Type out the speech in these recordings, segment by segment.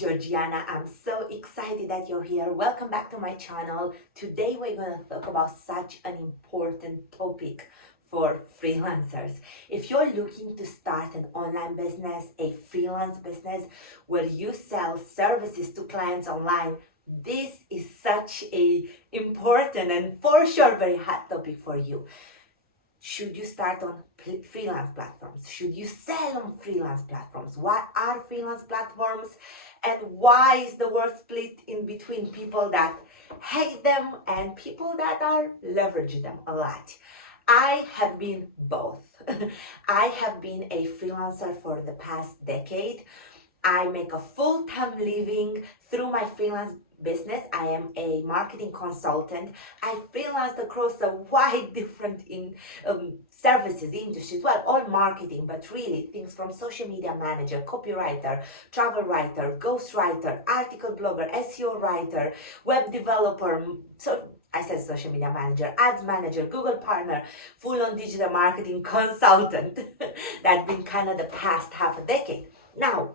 Georgiana. I'm so excited that you're here. Welcome back to my channel. Today we're going to talk about such an important topic for freelancers. If you're looking to start an online business, a freelance business where you sell services to clients online, this is such a important and for sure very hot topic for you. Should you start on freelance platforms? Should you sell on freelance platforms? What are freelance platforms? And why is the world split in between people that hate them and people that are leverage them a lot? I have been both. I have been a freelancer for the past decade. I make a full-time living through my freelance business. I am a marketing consultant. I freelanced across a wide different services, industries, well, all marketing, but really things from social media manager, copywriter, travel writer, ghostwriter, article blogger, SEO writer, web developer, so I said social media manager, ads manager, Google partner, full-on digital marketing consultant. That's been kind of the past half a decade. Now,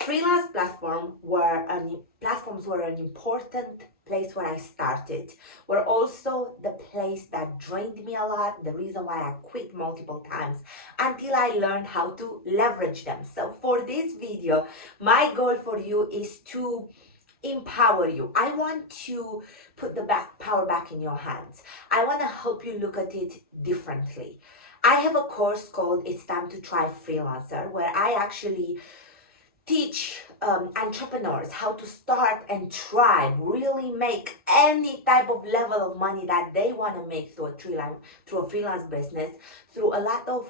freelance platforms were an important place where I started, were also the place that drained me a lot, the reason why I quit multiple times until I learned how to leverage them. So for this video, my goal for you is to empower you. I want to put the power back in your hands. I want to help you look at it differently. I have a course called It's Time to Try Freelancer, where I actually teach entrepreneurs how to start and try, really make any type of level of money that they want to make through a freelance business, through a lot of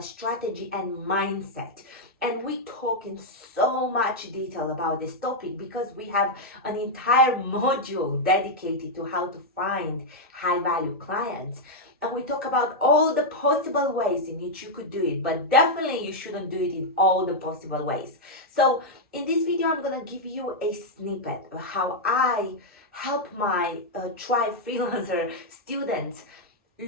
strategy and mindset. And we talk in so much detail about this topic because we have an entire module dedicated to how to find high value clients. And we talk about all the possible ways in which you could do it, but definitely you shouldn't do it in all the possible ways. So in this video, I'm going to give you a snippet of how I help my Try Freelancer students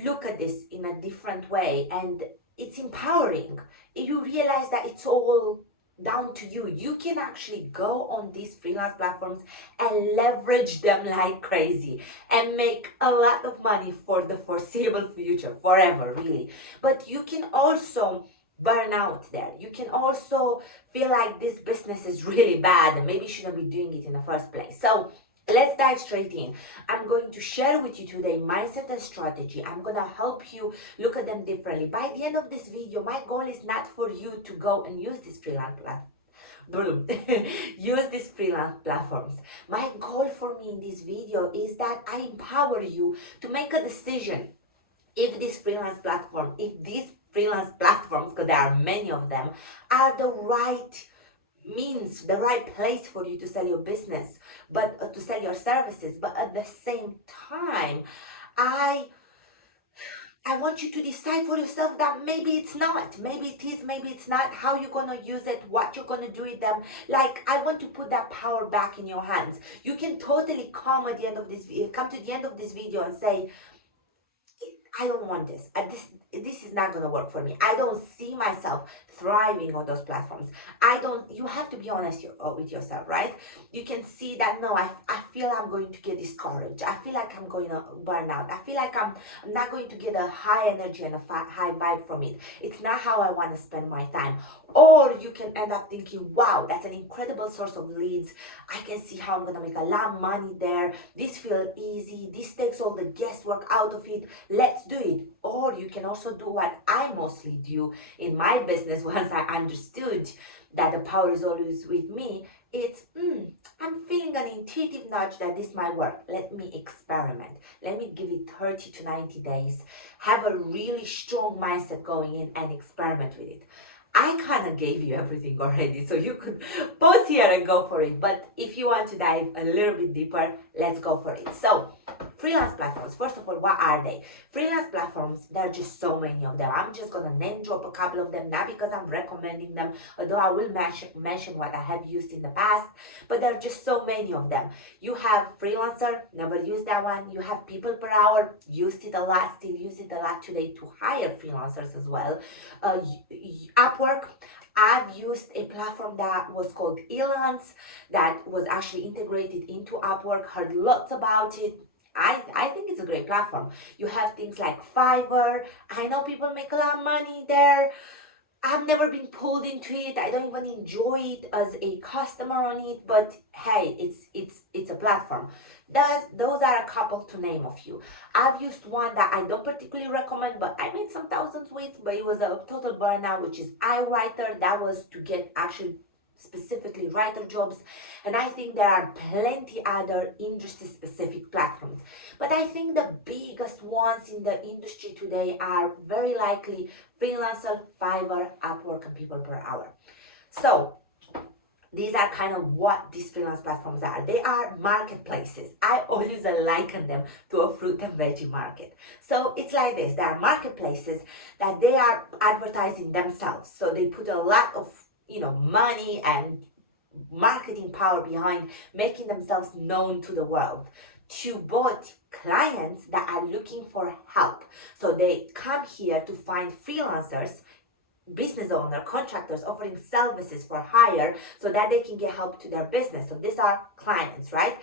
look at this in a different way. And it's empowering. You realize that it's all down to you. You can actually go on these freelance platforms and leverage them like crazy and make a lot of money for the foreseeable future, forever really. But you can also burn out there. You can also feel like this business is really bad and maybe you shouldn't be doing it in the first place. So let's dive straight in. I'm going to share with you today mindset and strategy. I'm going to help you look at them differently. By the end of this video, my goal is not for you to go and use this freelance platform. Use these freelance platforms. My goal for me in this video is that I empower you to make a decision if these freelance platforms, because there are many of them, are the right means, the right place for you to sell your business, but to sell your services. But at the same time, I want you to decide for yourself that maybe it's not, maybe it is, maybe it's not, how you're going to use it, what you're going to do with them. Like, I want to put that power back in your hands. You can totally come to the end of this video and say, I don't want this. This is not going to work for me. I don't see myself thriving on those platforms. You have to be honest with yourself, right? You can see that, no, I feel I'm going to get discouraged. I feel like I'm going to burn out. I feel like I'm not going to get a high energy and a high vibe from it. It's not how I want to spend my time. Or you can end up thinking, wow, that's an incredible source of leads. I can see how I'm going to make a lot of money there. This feels easy. This takes all the guesswork out of it. Let's do it. Or you can also do what I mostly do in my business once I understood that the power is always with me. It's, I'm feeling an intuitive nudge that this might work. Let me experiment. Let me give it 30 to 90 days. Have a really strong mindset going in and experiment with it. I kind of gave you everything already, so you could pause here and go for it. But if you want to dive a little bit deeper, let's go for it. So, freelance platforms, first of all, what are they? Freelance platforms, there are just so many of them. I'm just going to name drop a couple of them, not because I'm recommending them, although I will mention what I have used in the past, but there are just so many of them. You have Freelancer, never used that one. You have People Per Hour, used it a lot, still use it a lot today to hire freelancers as well. Upwork, I've used a platform that was called Elance that was actually integrated into Upwork, heard lots about it. I think it's a great platform. You have things like Fiverr. I know people make a lot of money there. I've never been pulled into it. I don't even enjoy it as a customer on it, but hey, it's a platform. Those are a couple to name a few. I've used one that I don't particularly recommend, but I made some thousands with, but it was a total burnout, which is iWriter. That was to get actually specifically writer jobs, and I think there are plenty other industry specific platforms, but I think the biggest ones in the industry today are very likely Freelancer, Fiverr, Upwork, and People Per Hour. So these are kind of what these freelance platforms are. They are marketplaces. I always liken them to a fruit and veggie market. So it's like this. There are marketplaces that they are advertising themselves. So they put a lot of money and marketing power behind making themselves known to the world to both clients that are looking for help. So they come here to find freelancers, business owner, contractors offering services for hire so that they can get help to their business. So these are clients, right?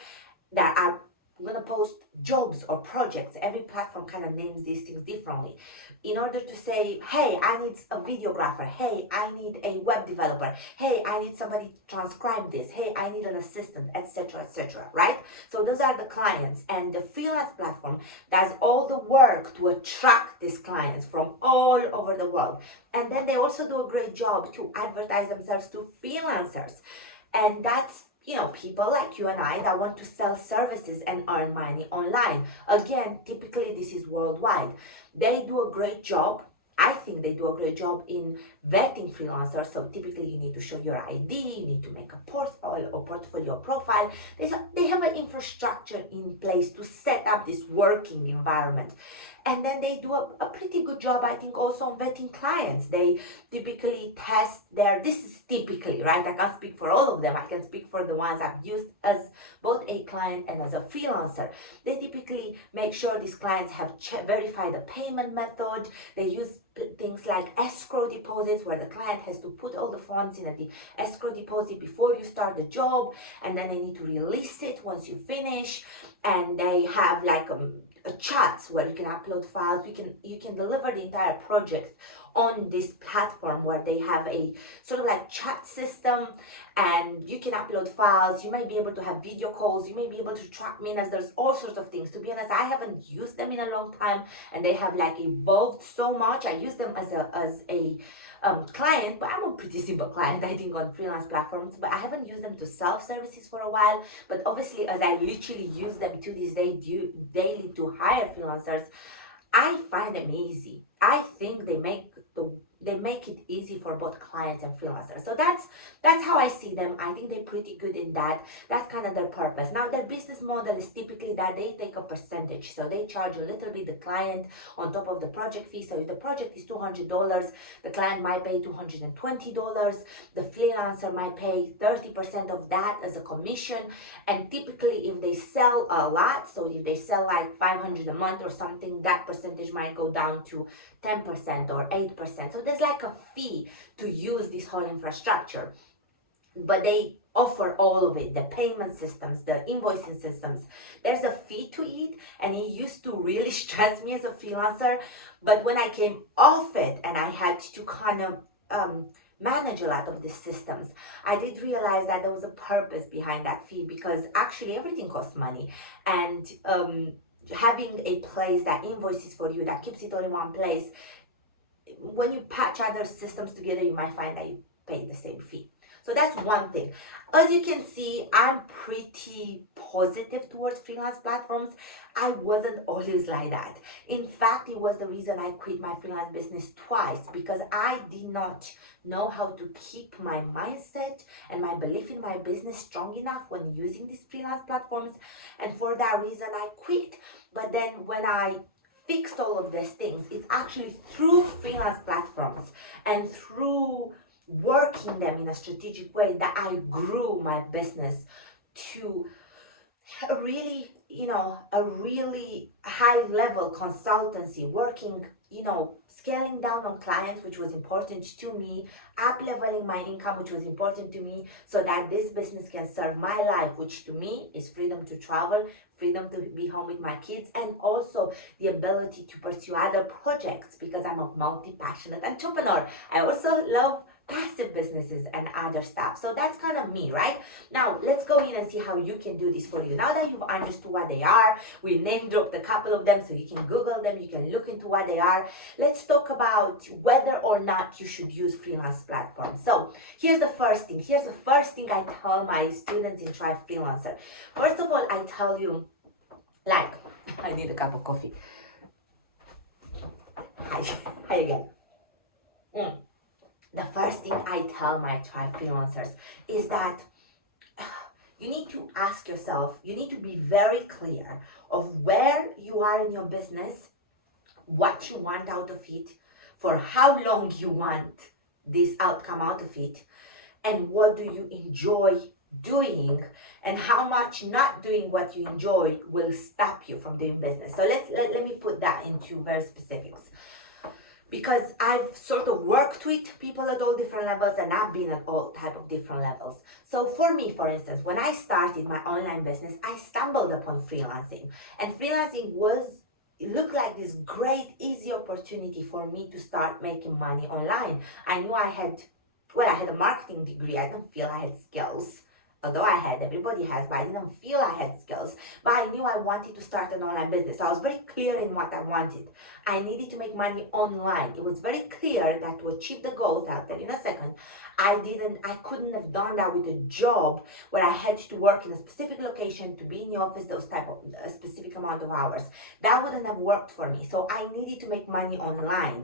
That are going to post jobs or projects. Every platform kind of names these things differently. In order to say, hey, I need a videographer. Hey, I need a web developer. Hey, I need somebody to transcribe this. Hey, I need an assistant, etc., right? So those are the clients. And the freelance platform does all the work to attract these clients from all over the world. And then they also do a great job to advertise themselves to freelancers. And that's people like you and I that want to sell services and earn money online. Again, typically this is worldwide. They do a great job. I think they do a great job in vetting freelancers. So typically you need to show your ID, you need to make a portfolio profile. They have an infrastructure in place to set up this working environment. And then they do a pretty good job, I think, also on vetting clients. They typically test this is typically, right? I can't speak for all of them. I can speak for the ones I've used as both a client and as a freelancer. They typically make sure these clients have verified the payment method. They use things like escrow deposits where the client has to put all the funds in the escrow deposit before you start the job, and then they need to release it once you finish. And they have like chats where you can upload files. You can deliver the entire project on this platform where they have a sort of like chat system, and you can upload files. You may be able to have video calls. You may be able to track minutes. There's all sorts of things. To be honest, I haven't used them in a long time, and they have like evolved so much. I use them as a client, but I'm a pretty simple client, I think, on freelance platforms, but I haven't used them to sell services for a while. But obviously, as I literally use them to this day daily to hire freelancers, I find them easy. I think they make it easy for both clients and freelancers. So that's how I see them. I think they're pretty good in that. That's kind of their purpose. Now their business model is typically that they take a percentage. So they charge a little bit the client on top of the project fee. So if the project is $200, the client might pay $220. The freelancer might pay 30% of that as a commission. And typically if they sell a lot, so if they sell like 500 a month or something, that percentage might go down to 10% or 8%. So there's like a fee to use this whole infrastructure. But they offer all of it, the payment systems, the invoicing systems. There's a fee to it, and it used to really stress me as a freelancer. But when I came off it and I had to kind of manage a lot of these systems, I did realize that there was a purpose behind that fee, because actually everything costs money. And having a place that invoices for you, that keeps it all in one place, when you patch other systems together, you might find that you pay the same fee. So that's one thing. As you can see, I'm pretty positive towards freelance platforms. I wasn't always like that. In fact, it was the reason I quit my freelance business twice, because I did not know how to keep my mindset and my belief in my business strong enough when using these freelance platforms. And for that reason, I quit. But then when I fixed all of these things, it's actually through freelance platforms and through working them in a strategic way that I grew my business to a really high level consultancy, working scaling down on clients, which was important to me, up leveling my income, which was important to me, so that this business can serve my life, which to me is freedom to travel, freedom to be home with my kids, and also the ability to pursue other projects because I'm a multi-passionate entrepreneur. I also love passive businesses and other stuff. So that's kind of me, right? Now let's go in and see how you can do this for you. Now that you've understood what they are, we name dropped a couple of them, so you can Google them, you can look into what they are. Let's talk about whether or not you should use freelance platforms. So here's the first thing I tell my students in Try Freelancer. First of all, I tell you, like, I need a cup of coffee. Hi again. The first thing I tell my Try Freelancers is that you need to ask yourself, you need to be very clear of where you are in your business, what you want out of it, for how long you want this outcome out of it, and what do you enjoy doing, and how much not doing what you enjoy will stop you from doing business. So let me put that into very specifics, because I've sort of worked with people at all different levels, and I've been at all type of different levels. So for me, for instance, when I started my online business, I stumbled upon freelancing, and freelancing looked like this great, easy opportunity for me to start making money online. I knew I had a marketing degree. I didn't feel I had skills. Although everybody has, but I didn't feel I had skills. But I knew I wanted to start an online business. So I was very clear in what I wanted. I needed to make money online. It was very clear that to achieve the goals, I'll tell you in a second, I couldn't have done that with a job where I had to work in a specific location, to be in the office, those type of a specific amount of hours. That wouldn't have worked for me. So I needed to make money online.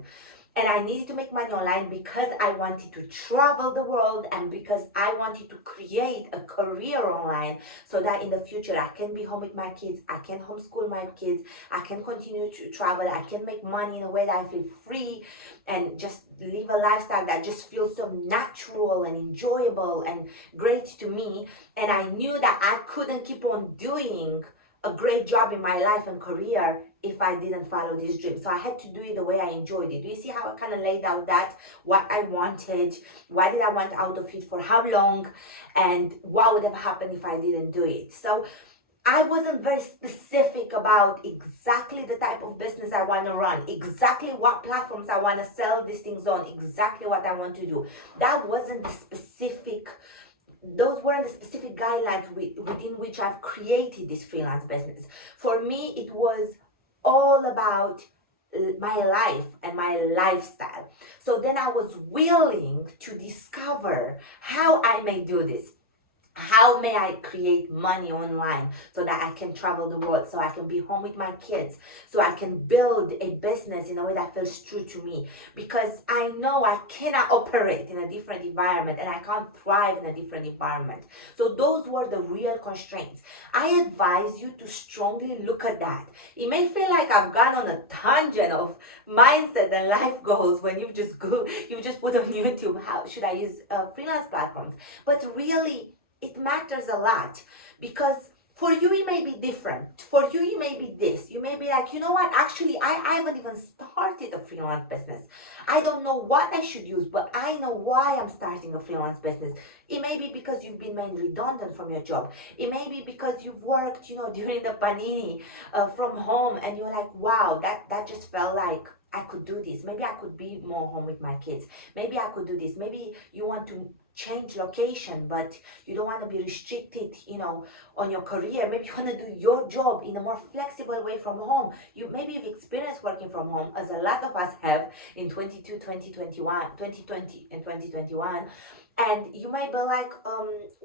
And I needed to make money online because I wanted to travel the world, and because I wanted to create a career online, so that in the future I can be home with my kids, I can homeschool my kids, I can continue to travel, I can make money in a way that I feel free and just live a lifestyle that just feels so natural and enjoyable and great to me. And I knew that I couldn't keep on doing a great job in my life and career if I didn't follow this dream. So I had to do it the way I enjoyed it. Do you see how I kind of laid out that, what I wanted, what did I want out of it, for how long, and what would have happened if I didn't do it? So I wasn't very specific about exactly the type of business I want to run, exactly what platforms I want to sell these things on, exactly what I want to do. That wasn't the specific, those weren't the specific guidelines within which I've created this freelance business. For me, it was all about my life and my lifestyle. So then I was willing to discover how I may do this. How may I create money online so that I can travel the world, so I can be home with my kids, so I can build a business in a way that feels true to me? Because I know I cannot operate in a different environment, and I can't thrive in a different environment. So those were the real constraints. I advise you to strongly look at that. It may feel like I've gone on a tangent of mindset and life goals when you just put on YouTube, how should I use freelance platforms? But really, it matters a lot, because for you it may be different. For you, it may be this. You may be like, you know what, actually I haven't even started a freelance business. I don't know what I should use, but I know why I'm starting a freelance business. It may be because you've been made redundant from your job. It may be because you've worked, during the panini from home, and you're like, wow, that just felt like I could do this. Maybe I could be more home with my kids. Maybe I could do this. Maybe you want to change location, but you don't want to be restricted, on your career. Maybe you want to do your job in a more flexible way from home. Maybe you've experienced working from home, as a lot of us have in 2020 and 2021. And you may be like,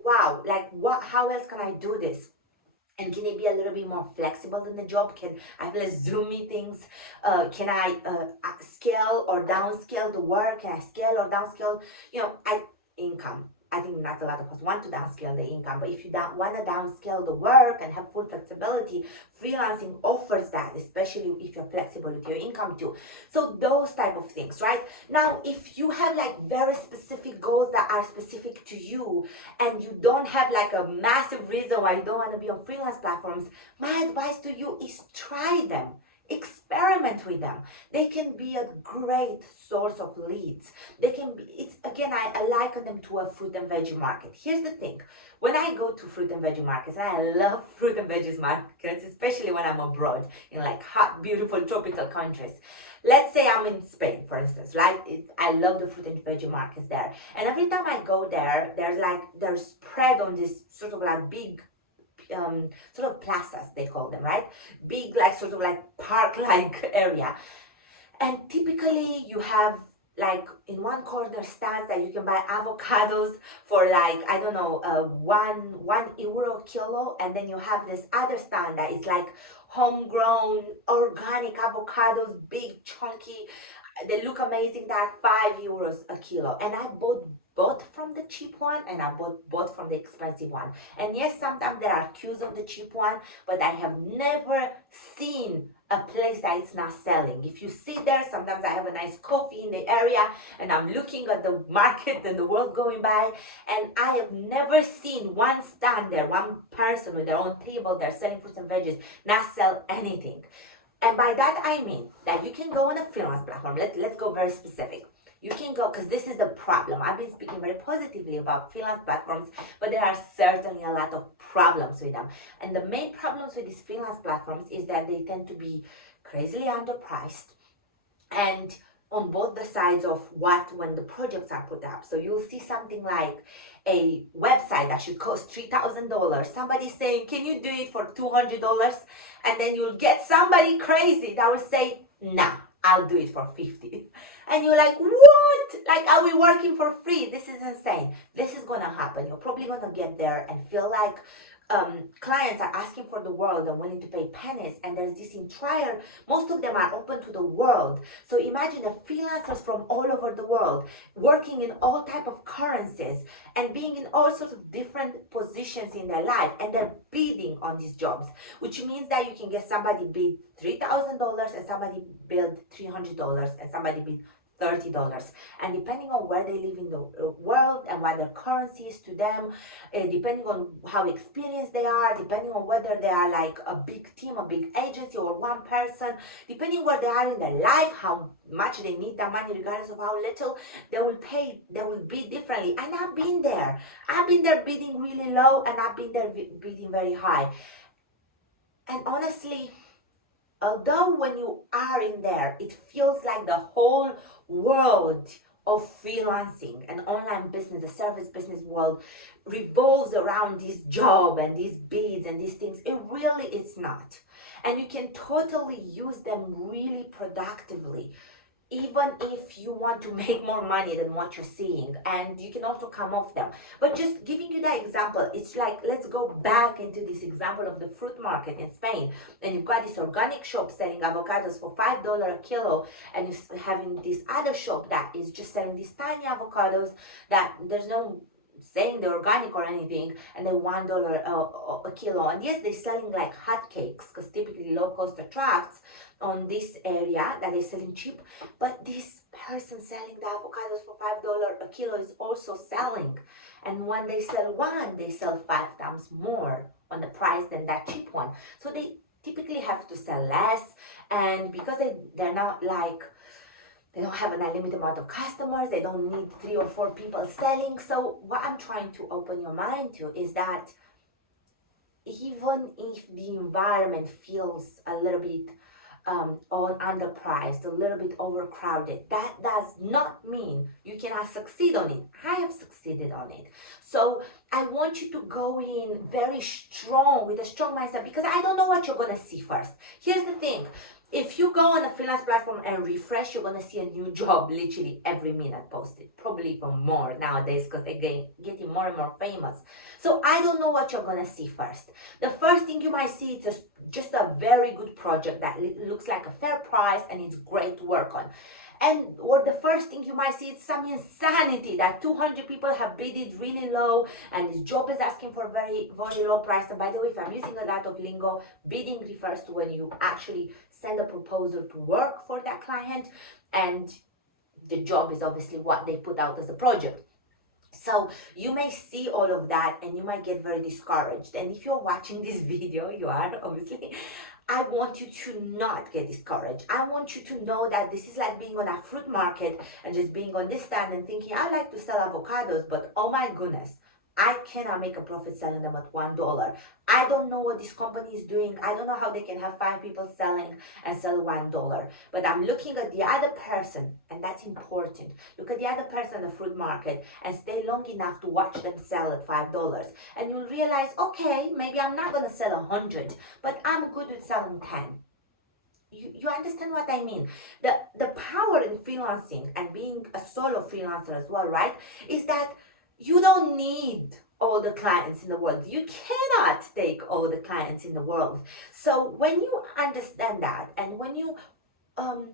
wow, like how else can I do this? And can it be a little bit more flexible than the job? Can I have less Zoom meetings? Can I scale or downscale the work? Can I scale or downscale, income? I think not a lot of us want to downscale the income, but if you want to downscale the work and have full flexibility, freelancing offers that, especially if you're flexible with your income too. So those type of things, right? Now, if you have like very specific goals that are specific to you, and you don't have like a massive reason why you don't want to be on freelance platforms, my advice to you is try them. Experiment with them. They can be a great source of leads. They can be, it's again, I liken them to a fruit and veggie market. Here's the thing. When I go to fruit and veggie markets, and I love fruit and veggies markets, especially when I'm abroad in like hot, beautiful tropical countries. Let's say I'm in Spain, for instance, right? I love the fruit and veggie markets there. And every time I go there, they're spread on this sort of like big sort of plazas, they call them, right? Big, like sort of like park like area. And typically you have like in one corner stands that you can buy avocados for like, I don't know, one euro a kilo. And then you have this other stand that is like homegrown organic avocados, big chunky. They look amazing. That 5 euros a kilo. And I bought both from the cheap one and I bought both from the expensive one. And yes, sometimes there are queues on the cheap one, but I have never seen a place that is not selling. If you sit there, sometimes I have a nice coffee in the area and I'm looking at the market and the world going by, and I have never seen one stand there, one person with their own table, they're selling fruits and veggies, not sell anything. And by that I mean that you can go on a freelance platform. Let's go very specific. You can go, because this is the problem. I've been speaking very positively about freelance platforms, but there are certainly a lot of problems with them. And the main problems with these freelance platforms is that they tend to be crazily underpriced, and on both the sides of what when the projects are put up. So you'll see something like a website that should cost $3,000. Somebody saying, can you do it for $200? And then you'll get somebody crazy that will say, nah, I'll do it for 50. And you're like, what? Like, are we working for free? This is insane. This is gonna happen. You're probably gonna get there and feel like clients are asking for the world and willing to pay pennies, and there's this entire, most of them are open to the world. So imagine the freelancers from all over the world working in all type of currencies and being in all sorts of different positions in their life, and they're bidding on these jobs, which means that you can get somebody bid $3,000 and somebody bid $300 and somebody bid $30. And depending on where they live in the world and what their currency is to them, depending on how experienced they are, depending on whether they are like a big team, a big agency, or one person, depending where they are in their life, how much they need that money, regardless of how little, they will pay, they will bid differently. And I've been there bidding really low, and I've been there bidding very high. And honestly, although when you are in there, it feels like the whole world of freelancing and online business, the service business world, revolves around this job and these bids and these things. It really is not. And you can totally use them really productively, even if you want to make more money than what you're seeing, and you can also come off them. But just giving you that example, it's like, let's go back into this example of the fruit market in Spain, and you've got this organic shop selling avocados for $5 a kilo, and you're having this other shop that is just selling these tiny avocados that there's no saying they're organic or anything, and they're $1 a kilo. And yes, they're selling like hotcakes, because typically low cost attracts on this area that is selling cheap. But this person selling the avocados for $5 a kilo is also selling, and when they sell one, they sell 5 times more on the price than that cheap one. So they typically have to sell less, and because they're not like, they don't have an unlimited amount of customers, they don't need 3 or 4 people selling. So what I'm trying to open your mind to is that even if the environment feels a little bit underpriced, a little bit overcrowded, that does not mean you cannot succeed on it. I have succeeded on it. So I want you to go in very strong, with a strong mindset, because I don't know what you're going to see first. Here's the thing. If you go on a freelance platform and refresh, you're going to see a new job literally every minute posted. Probably even more nowadays, because they're getting more and more famous. So I don't know what you're going to see first. The first thing you might see is just a very good project that looks like a fair price and it's great to work on. Or the first thing you might see is some insanity that 200 people have bidded really low, and this job is asking for a very, very low price. And by the way, if I'm using a lot of lingo, bidding refers to when you actually send a proposal to work for that client, and the job is obviously what they put out as a project. So you may see all of that and you might get very discouraged. And if you're watching this video, you are obviously, I want you to not get discouraged. I want you to know that this is like being on a fruit market and just being on this stand and thinking, I like to sell avocados, but oh my goodness, I cannot make a profit selling them at $1. I don't know what this company is doing. I don't know how they can have 5 people selling and sell $1. But I'm looking at the other person, and that's important. Look at the other person in the fruit market and stay long enough to watch them sell at $5. And you'll realize, okay, maybe I'm not going to sell 100, but I'm good with selling 10. You understand what I mean? The power in freelancing and being a solo freelancer as well, right? Is that you don't need all the clients in the world. You cannot take all the clients in the world. So when you understand that and when you um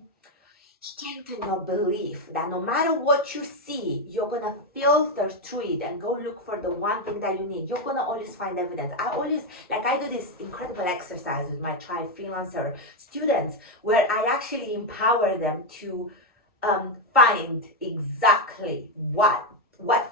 strengthen your belief that no matter what you see, you're gonna filter through it and go look for the one thing that you need. You're gonna always find evidence. I do this incredible exercise with my Tribe Freelancer students where I actually empower them to find exactly what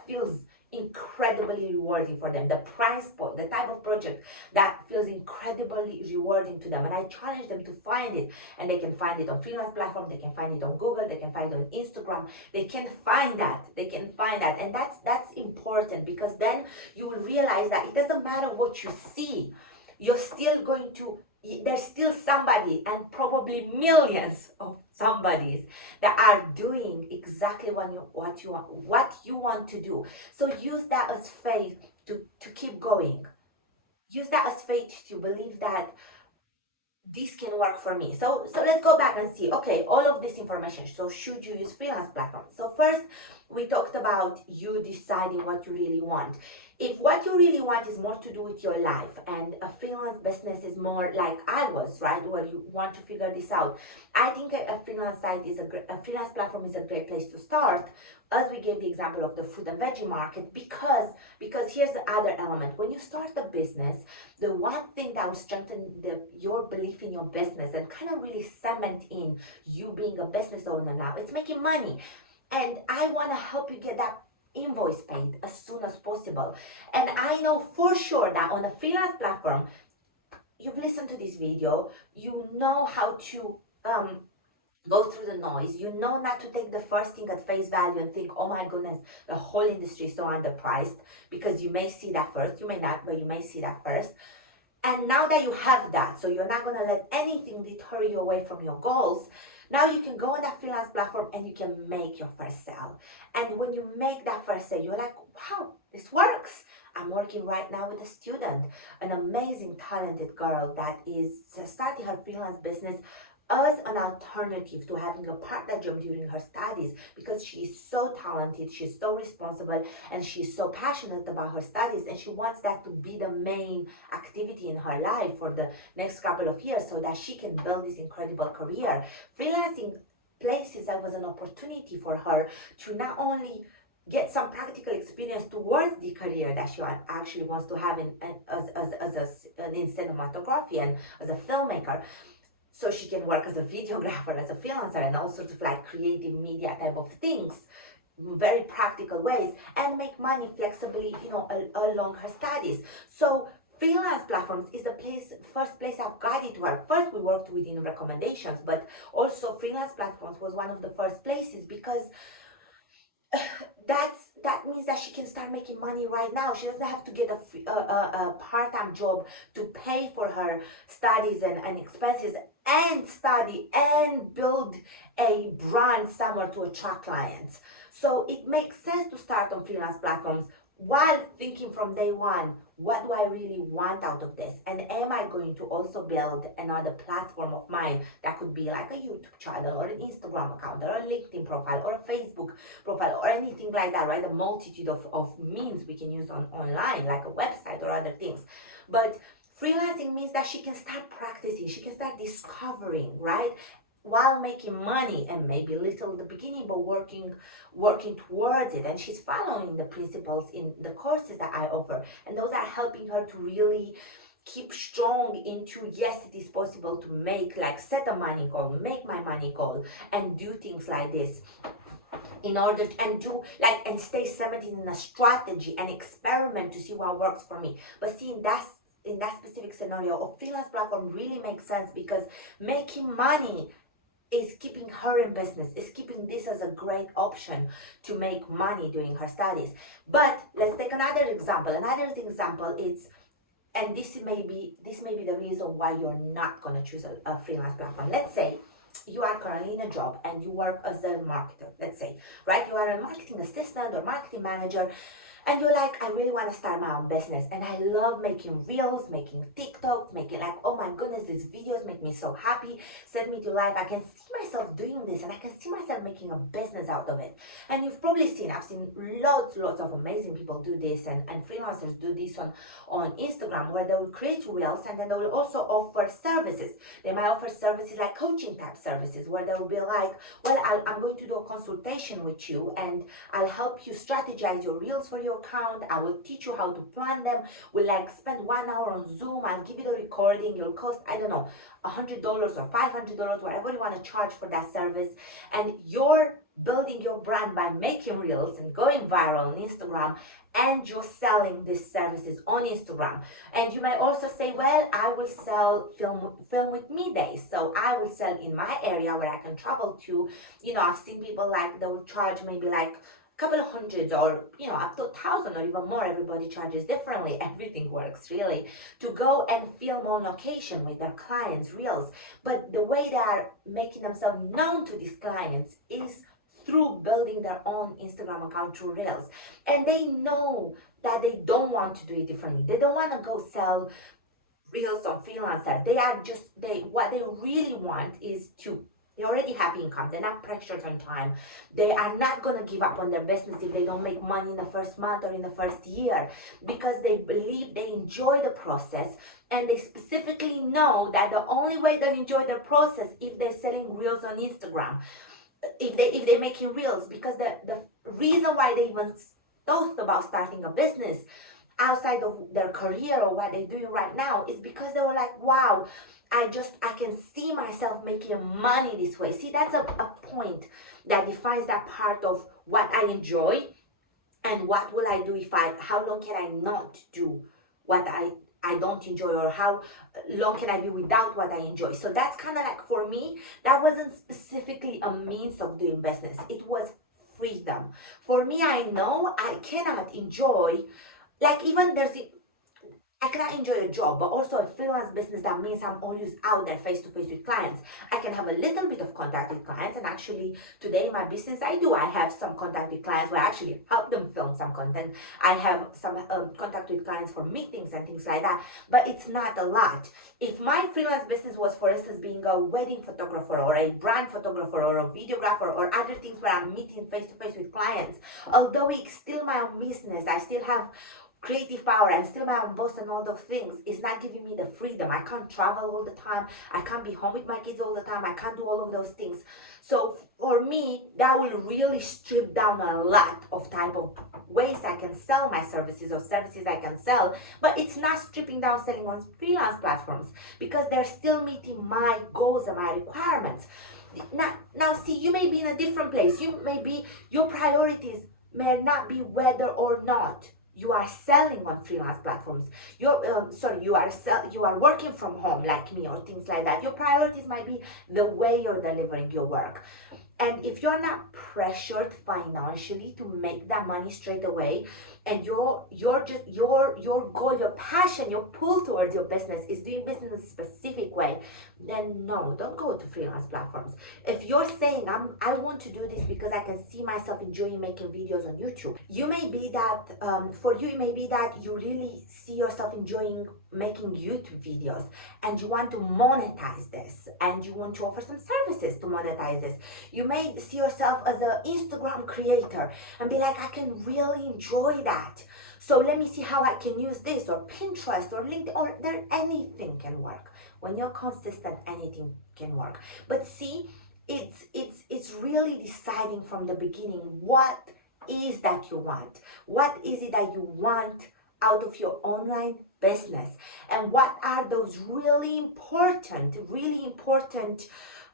feels incredibly rewarding for them, the price point, the type of project that feels incredibly rewarding to them, and I challenge them to find it. And they can find it on freelance platform, they can find it on Google, they can find it on Instagram, they can find that, and that's important, because then you will realize that it doesn't matter what you see, you're still going to there's still somebody, and probably millions of somebodies, that are doing exactly what you want to do. So use that as faith to keep going. Use that as faith to believe that this can work for me. So let's go back and see, okay, all of this information. So should you use freelance platforms? So first, we talked about you deciding what you really want. If what you really want is more to do with your life, and a freelance business is more like I was, right, where you want to figure this out, I think a freelance a freelance platform is a great place to start, as we gave the example of the fruit and veggie market, because here's the other element. When you start a business, the one thing that will strengthen your belief in your business and kind of really cement in you being a business owner now, it's making money. And I want to help you get that invoice paid as soon as possible. And I know for sure that on a freelance platform, you've listened to this video, you know how to go through the noise. You know not to take the first thing at face value and think, oh my goodness, the whole industry is so underpriced, because you may see that first. You may not, but you may see that first. And now that you have that, so you're not going to let anything deter you away from your goals, now you can go on that freelance platform and you can make your first sale. And when you make that first sale, you're like, wow, this works. I'm working right now with a student, an amazing, talented girl that is starting her freelance business as an alternative to having a part-time job during her studies, because she is so talented, she's so responsible, and she's so passionate about her studies, and she wants that to be the main activity in her life for the next couple of years, so that she can build this incredible career. Freelancing places itself as an opportunity for her to not only get some practical experience towards the career that she actually wants to have in cinematography and as a filmmaker, so she can work as a videographer, as a freelancer, and all sorts of like creative media type of things, very practical ways, and make money flexibly, along her studies. So freelance platforms is the first place I've guided to her. First, we worked within recommendations, but also freelance platforms was one of the first places, because that means that she can start making money right now. She doesn't have to get a part-time job to pay for her studies and expenses, and study and build a brand somewhere to attract clients. So it makes sense to start on freelance platforms while thinking from day one, what do I really want out of this? And am I going to also build another platform of mine that could be like a YouTube channel or an Instagram account or a LinkedIn profile or a Facebook profile or anything like that, right? A multitude of means we can use online, like a website or other things. But freelancing means that she can start practicing, she can start discovering, right? While making money, and maybe little at the beginning, but working towards it. And she's following the principles in the courses that I offer, and those are helping her to really keep strong into, yes, it is possible to set a money goal, make my money goal, and do things like this in order to, and do like and stay cemented in a strategy and experiment to see what works for me. But see, in that specific scenario, a freelance platform really makes sense because making money is keeping her in business, is keeping this as a great option to make money during her studies. But let's take another example. Another example is, and this may be the reason why you're not going to choose a freelance platform. Let's say you are currently in a job and you work as a marketer, let's say, right? You are a marketing assistant or marketing manager, and you're like, I really want to start my own business, and I love making reels, making TikToks, making like, oh my goodness, these videos make me so happy, send me to life. I can see myself doing this, and I can see myself making a business out of it. And you've probably seen, I've seen lots of amazing people do this, and freelancers do this on Instagram, where they will create reels and then they will also offer services. They might offer services like coaching type services, where they will be like, well, I'm going to do a consultation with you, and I'll help you strategize your reels for your account. I will teach you how to plan them. We'll like spend 1 hour on Zoom. I'll give you the recording. It'll cost, I don't know, $100 or $500, whatever you want to charge for that service. And you're building your brand by making reels and going viral on Instagram, and you're selling these services on Instagram. And you may also say, well, I will sell film with me days. So I will sell in my area where I can travel to. You know, I've seen people like, they will charge maybe like couple of hundreds, or up to 1,000 or even more. Everybody charges differently. Everything works really, to go and film on location with their clients reels. But the way they are making themselves known to these clients is through building their own Instagram account through reels. And they know that they don't want to do it differently. They don't want to go sell reels on freelancer. What they really want is to, they already have income. They're not pressured on time. They are not going to give up on their business if they don't make money in the first month or in the first year, because they believe, they enjoy the process, and they specifically know that the only way they enjoy the process if they're selling reels on Instagram, if they're making reels. Because the reason why they even thought about starting a business outside of their career or what they're doing right now is because they were like, wow, I can see myself making money this way. See, that's a point that defines that part of what I enjoy, and what will I do how long can I not do what I don't enjoy, or how long can I be without what I enjoy. So that's kind of like, for me, that wasn't specifically a means of doing business. It was freedom. For me, I know I cannot enjoy, like, even I cannot enjoy a job, but also a freelance business. That means I'm always out there face to face with clients. I can have a little bit of contact with clients, and actually today in my business I have some contact with clients where I actually help them film some content. I have some contact with clients for meetings and things like that, but it's not a lot. If my freelance business was, for instance, being a wedding photographer or a brand photographer or a videographer or other things where I'm meeting face to face with clients, although it's still my own business, I still have creative power, I'm still my own boss and all those things, is not giving me the freedom. I can't travel all the time. I can't be home with my kids all the time. I can't do all of those things. So for me, that will really strip down a lot of type of ways I can sell my services or services I can sell. But it's not stripping down selling on freelance platforms, because they're still meeting my goals and my requirements. Now see, you may be in a different place. Your priorities may not be whether or not you are selling on freelance platforms. You are working from home like me, or things like that. Your priorities might be the way you're delivering your work. And if you're not pressured financially to make that money straight away, and your goal, your passion, your pull towards your business is doing business in a specific way, then no, don't go to freelance platforms. If you're saying, I want to do this because I can see myself enjoying making videos on YouTube, for you it may be that you really see yourself enjoying making YouTube videos, and you want to monetize this, and you want to offer some services to monetize this. You may see yourself as an Instagram creator and be like, I can really enjoy that. So let me see how I can use this, or Pinterest, or LinkedIn, or anything can work. When you're consistent, anything can work. But see, it's really deciding from the beginning, what is that you want? What is it that you want out of your online business? And what are those really important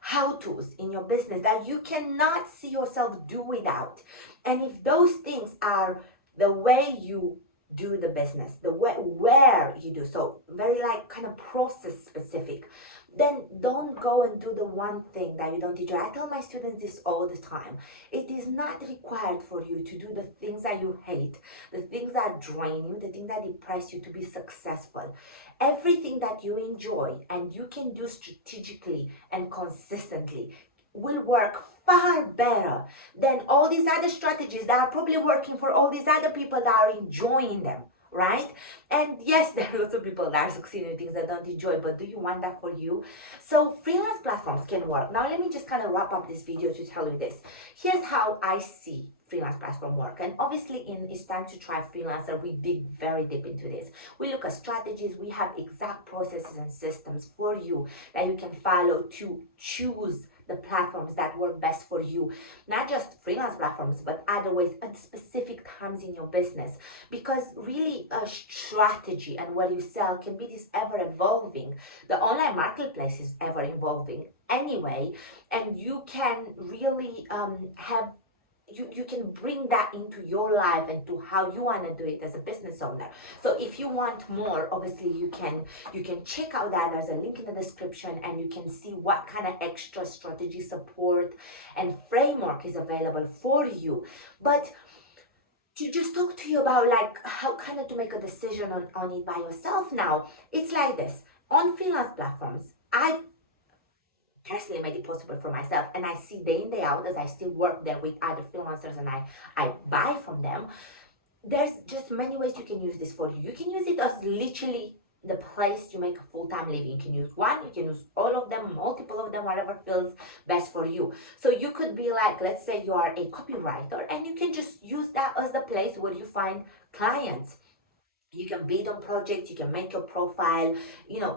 how-tos in your business that you cannot see yourself do without. And if those things are the way you do the business, the way where you do, so very like kind of process specific, then don't go and do the one thing that you don't enjoy. I tell my students this all the time. It is not required for you to do the things that you hate, the things that drain you, the things that depress you to be successful. Everything that you enjoy and you can do strategically and consistently will work far better than all these other strategies that are probably working for all these other people that are enjoying them, right? And yes, there are lots of people that are succeeding in things that don't enjoy, but do you want that for you? So freelance platforms can work. Now let me just kind of wrap up this video to tell you this. Here's how I see freelance platform work. And obviously in It's Time to Try Freelancer, we dig very deep into this. We look at strategies, we have exact processes and systems for you that you can follow to choose the platforms that work best for you. Not just freelance platforms, but other ways at specific times in your business. Because really a strategy and what you sell can be this ever evolving. The online marketplace is ever evolving anyway, and you can really have you can bring that into your life and to how you want to do it as a business owner. So if you want more, obviously you can check out that. There's a link in the description and you can see what kind of extra strategy support and framework is available for you. But to just talk to you about like how kind of to make a decision on it by yourself now, it's like this. On freelance platforms, I've personally made it possible for myself, and I see day in day out as I still work there with other freelancers and I buy from them. There's just many ways you can use this for you. You can use it as literally the place you make a full-time living. You can use one, you can use all of them, multiple of them, whatever feels best for you. So you could be like, let's say you are a copywriter and you can just use that as the place where you find clients. You can bid on projects, you can make your profile,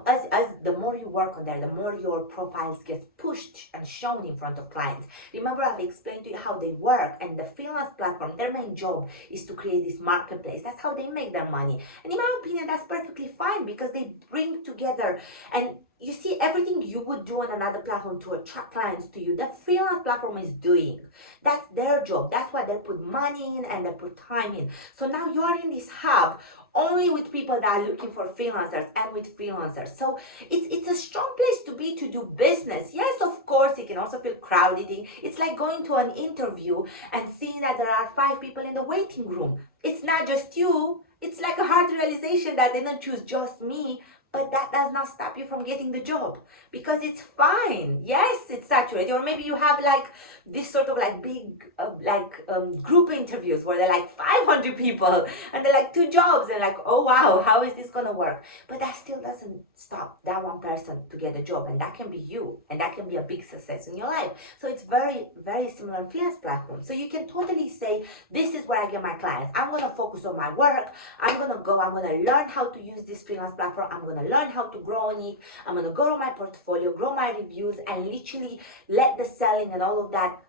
as the more you work on there, the more your profiles get pushed and shown in front of clients. Remember, I've explained to you how they work, and the freelance platform, their main job is to create this marketplace. That's how they make their money. And in my opinion, that's perfectly fine because they bring together, and you see, everything you would do on another platform to attract clients to you, the freelance platform is doing. That's their job. That's why they put money in and they put time in. So now you are in this hub only with people that are looking for freelancers and with freelancers. So it's a strong place to be to do business. Yes, of course, it can also feel crowded. It's like going to an interview and seeing that there are 5 people in the waiting room. It's not just you. It's like a hard realization that they don't choose just me. But that does not stop you from getting the job because it's fine. Yes, it's saturated. Or maybe you have like this sort of like big group interviews where they're like 500 people and they're like 2 jobs and like, oh wow, how is this gonna work? But that still doesn't stop that one person to get a job, and that can be you, and that can be a big success in your life. So it's very, very similar on freelance platforms. So you can totally say, this is where I get my clients. I'm gonna focus on my work. I'm gonna learn how to use this freelance platform. I'm gonna learn how to grow on it. I'm gonna grow my portfolio, grow my reviews, and literally let the selling and all of that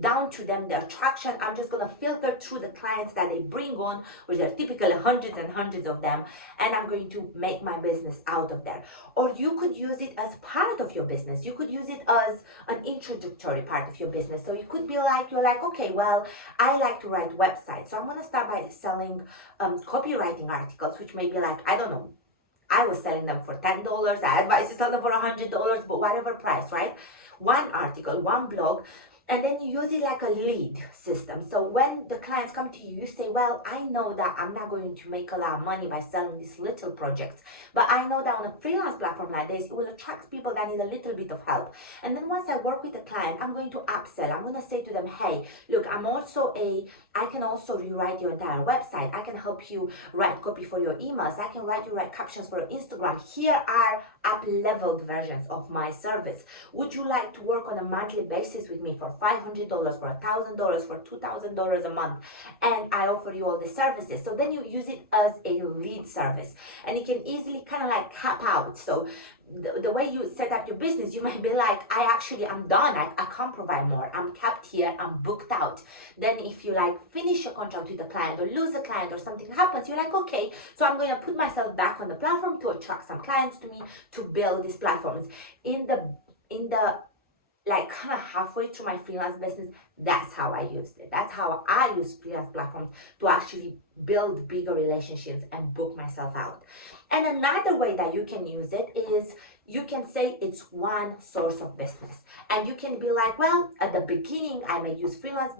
down to them, the attraction. I'm just gonna filter through the clients that they bring on, which are typically hundreds and hundreds of them, and I'm going to make my business out of there. Or you could use it as part of your business. You could use it as an introductory part of your business. So it could be like, you're like, okay, well, I like to write websites, so I'm gonna start by selling copywriting articles, which may be like, I don't know, I was selling them for $10. I advise you sell them for $100, but whatever price, right? One article, one blog, and then you use it like a lead system. So when the clients come to you, you say, well, I know that I'm not going to make a lot of money by selling these little projects, but I know that on a freelance platform like this, it will attract people that need a little bit of help. And then once I work with the client, I'm going to upsell. I'm going to say to them, hey, look, I can also rewrite your entire website. I can help you write copy for your emails. I can write captions for your Instagram. Here are up-leveled versions of my service. Would you like to work on a monthly basis with me for $500, for $1,000, for $2,000 a month? And I offer you all the services. So then you use it as a lead service, and it can easily kind of like cap out. So the way you set up your business, you might be like, I'm done. I can't provide more. I'm capped here. I'm booked out. Then if you like finish your contract with a client or lose a client or something happens, you're like, okay, so I'm going to put myself back on the platform to attract some clients to me to build these platforms. In the like kind of halfway through my freelance business, that's how I used it. That's how I use freelance platforms to actually build bigger relationships and book myself out. And another way that you can use it is you can say it's one source of business. And you can be like, well, at the beginning, I may use freelance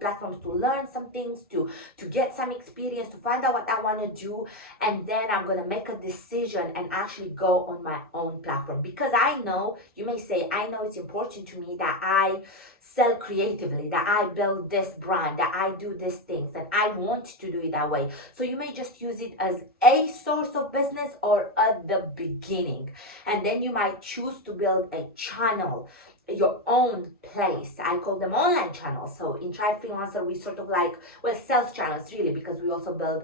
platforms to learn some things, to get some experience, to find out what I want to do. And then I'm going to make a decision and actually go on my own platform. Because I know, you may say, I know it's important to me that I sell creatively, that I build this brand, that I do these things, and I want to do it that way. So you may just use it as a source of business or at the beginning. And then you might choose to build a channel, your own place. I call them online channels. So in Try Freelancer, we sort of like, well, sales channels really, because we also build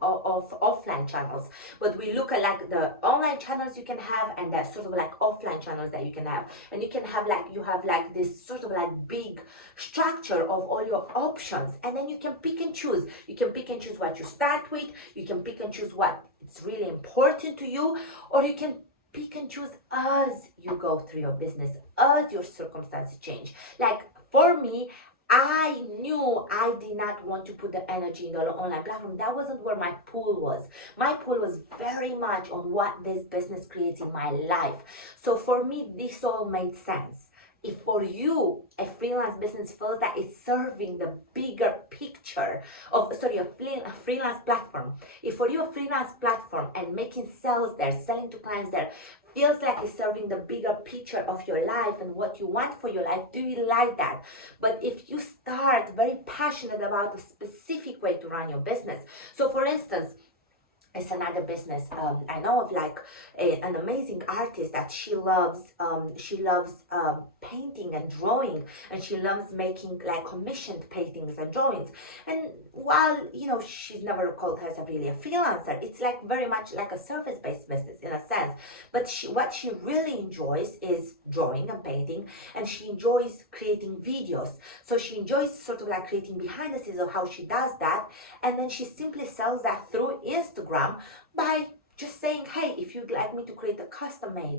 offline channels. But we look at like the online channels you can have and that sort of like offline channels that you can have. And you can have like, you have like this sort of like big structure of all your options. And then you can pick and choose. You can pick and choose what you start with. You can pick and choose what it's really important to you, or you can pick and choose as you go through your business, as your circumstances change. Like for me, I knew I did not want to put the energy in the online platform. That wasn't where my pool was. My pool was very much on what this business creates in my life. So for me, this all made sense. If for you, a freelance business feels that it's serving the bigger picture of, a freelance platform. If for you, a freelance platform and making sales there, selling to clients there, feels like it's serving the bigger picture of your life and what you want for your life, do you like that? But if you start very passionate about a specific way to run your business, so for instance, it's another business. I know of like an amazing artist that she loves. She loves painting and drawing, and she loves making like commissioned paintings and drawings. And while she's never called herself really a freelancer, it's like very much like a service-based business in a sense. But what she really enjoys is drawing and painting, and she enjoys creating videos. So she enjoys sort of like creating behind the scenes of how she does that, and then she simply sells that through Instagram by just saying, hey, if you'd like me to create a custom-made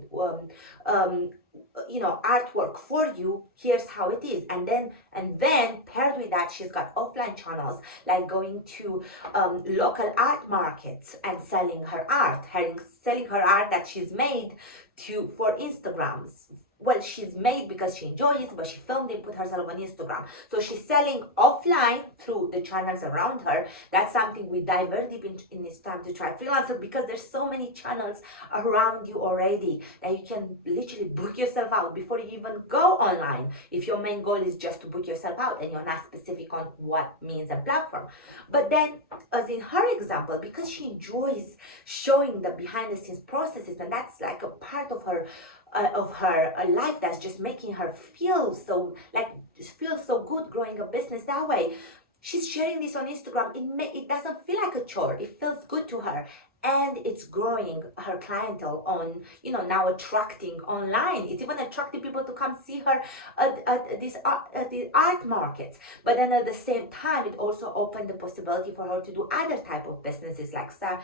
artwork for you, here's how it is. And then paired with that, she's got offline channels like going to local art markets and selling her art, selling her art that she's made for Instagrams. Well, she's made because she enjoys it, but she filmed it, put herself on Instagram. So she's selling offline through the channels around her. That's something we dive very deep in this time to Try Freelancer, because there's so many channels around you already that you can literally book yourself out before you even go online. If your main goal is just to book yourself out and you're not specific on what means a platform. But then, as in her example, because she enjoys showing the behind the scenes processes, and that's like a part of her life that's just making her feel so good growing a business that way. She's sharing this on Instagram. It doesn't feel like a chore. It feels good to her. And it's growing her clientele on, now attracting online. It's even attracting people to come see her at the art markets. But then at the same time, it also opened the possibility for her to do other type of businesses, like start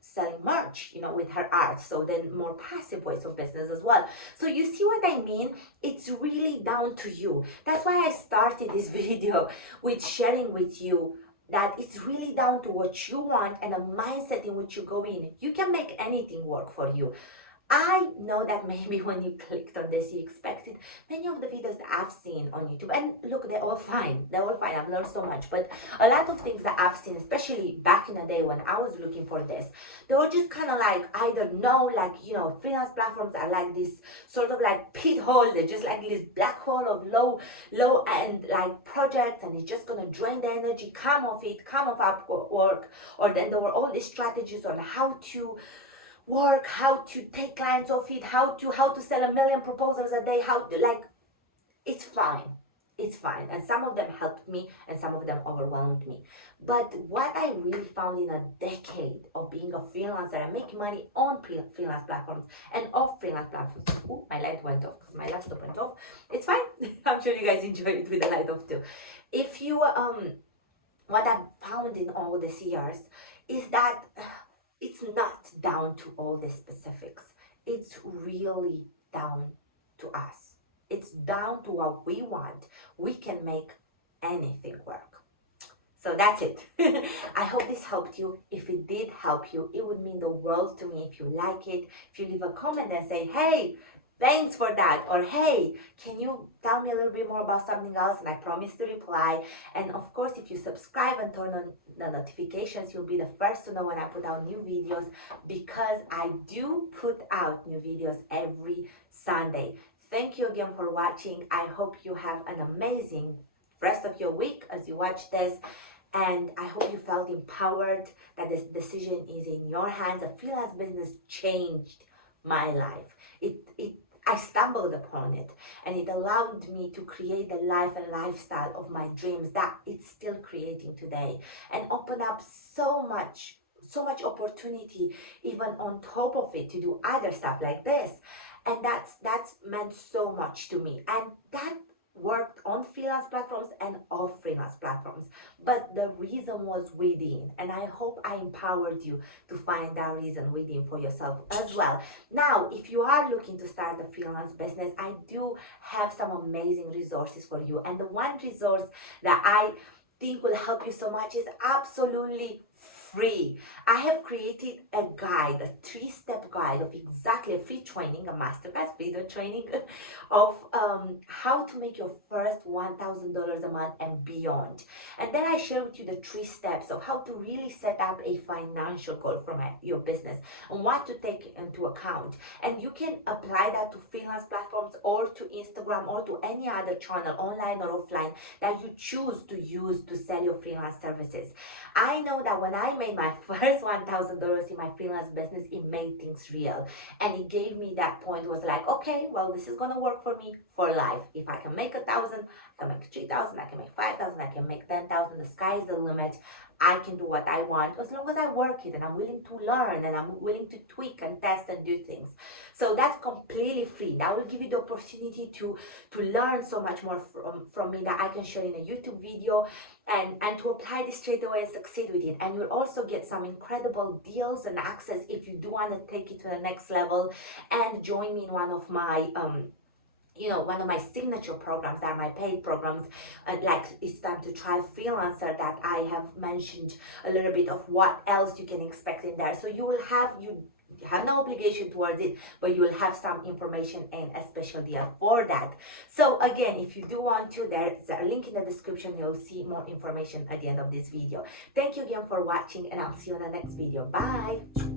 selling merch, with her art. So then more passive ways of business as well. So you see what I mean? It's really down to you. That's why I started this video with sharing with you that it's really down to what you want and a mindset in which you go in. You can make anything work for you. I know that maybe when you clicked on this, you expected many of the videos that I've seen on YouTube. And look, they're all fine. They're all fine. I've learned so much. But a lot of things that I've seen, especially back in the day when I was looking for this, they were just kind of like, I don't know, like, freelance platforms are like this sort of like pit hole. They're just like this black hole of low end like projects, and it's just going to drain the energy, come off Upwork. Or then there were all these strategies on how to work, how to take clients off it, how to sell 1 million proposals a day, it's fine. And some of them helped me and some of them overwhelmed me. But what I really found in a decade of being a freelancer and making money on freelance platforms and off freelance platforms, my light went off because my laptop went off. It's fine. I'm sure you guys enjoy it with the light off too. If you what I've found in all these years is that it's not down to all the specifics. It's really down to us. it's down to what we want, we can make anything work. So that's it. I hope this helped you. If it did help you, it would mean the world to me if you like it. If you leave a comment and say, hey, thanks for that, or hey, can you tell me a little bit more about something else, and I promise to reply. And of course, if you subscribe and turn on the notifications, you'll be the first to know when I put out new videos, because I do put out new videos every Sunday. Thank you again for watching. I hope you have an amazing rest of your week as you watch this. And I hope you felt empowered, that this decision is in your hands. A freelance business changed my life. I stumbled upon it, and it allowed me to create the life and lifestyle of my dreams that it's still creating today, and open up so much opportunity even on top of it to do other stuff like this. And that's meant so much to me, and that worked on freelance platforms and off freelance platforms. But the reason was within, and I hope I empowered you to find that reason within for yourself as well. Now, if you are looking to start a freelance business, I do have some amazing resources for you. And the one resource that I think will help you so much is absolutely free. I have created a guide, a 3-step guide of exactly a free training, a masterclass video training of how to make your first $1,000 a month and beyond. And then I share with you the 3 steps of how to really set up a financial goal for your business and what to take into account. And you can apply that to freelance platforms or to Instagram or to any other channel, online or offline, that you choose to use to sell your freelance services. I know that when I made my first $1,000 in my freelance business, it made things real. And it gave me that point, was like, okay, well, this is going to work for me for life. If I can make 1,000, I can make 3,000, I can make 5,000, I can make 10,000. The sky is the limit. I can do what I want as long as I work it, and I'm willing to learn, and I'm willing to tweak and test and do things. So that's completely free. That will give you the opportunity to learn so much more from me that I can share in a YouTube video, and to apply this straight away and succeed with it. And you'll also get some incredible deals and access if you do want to take it to the next level and join me in one of my one of my signature programs, that are my paid programs, like It's Time to Try Freelancer, that I have mentioned a little bit of what else you can expect in there. So you have no obligation towards it, but you will have some information and a special deal for that. So again, if you do want to, there's a link in the description. You'll see more information at the end of this video. Thank you again for watching, and I'll see you in the next video. Bye.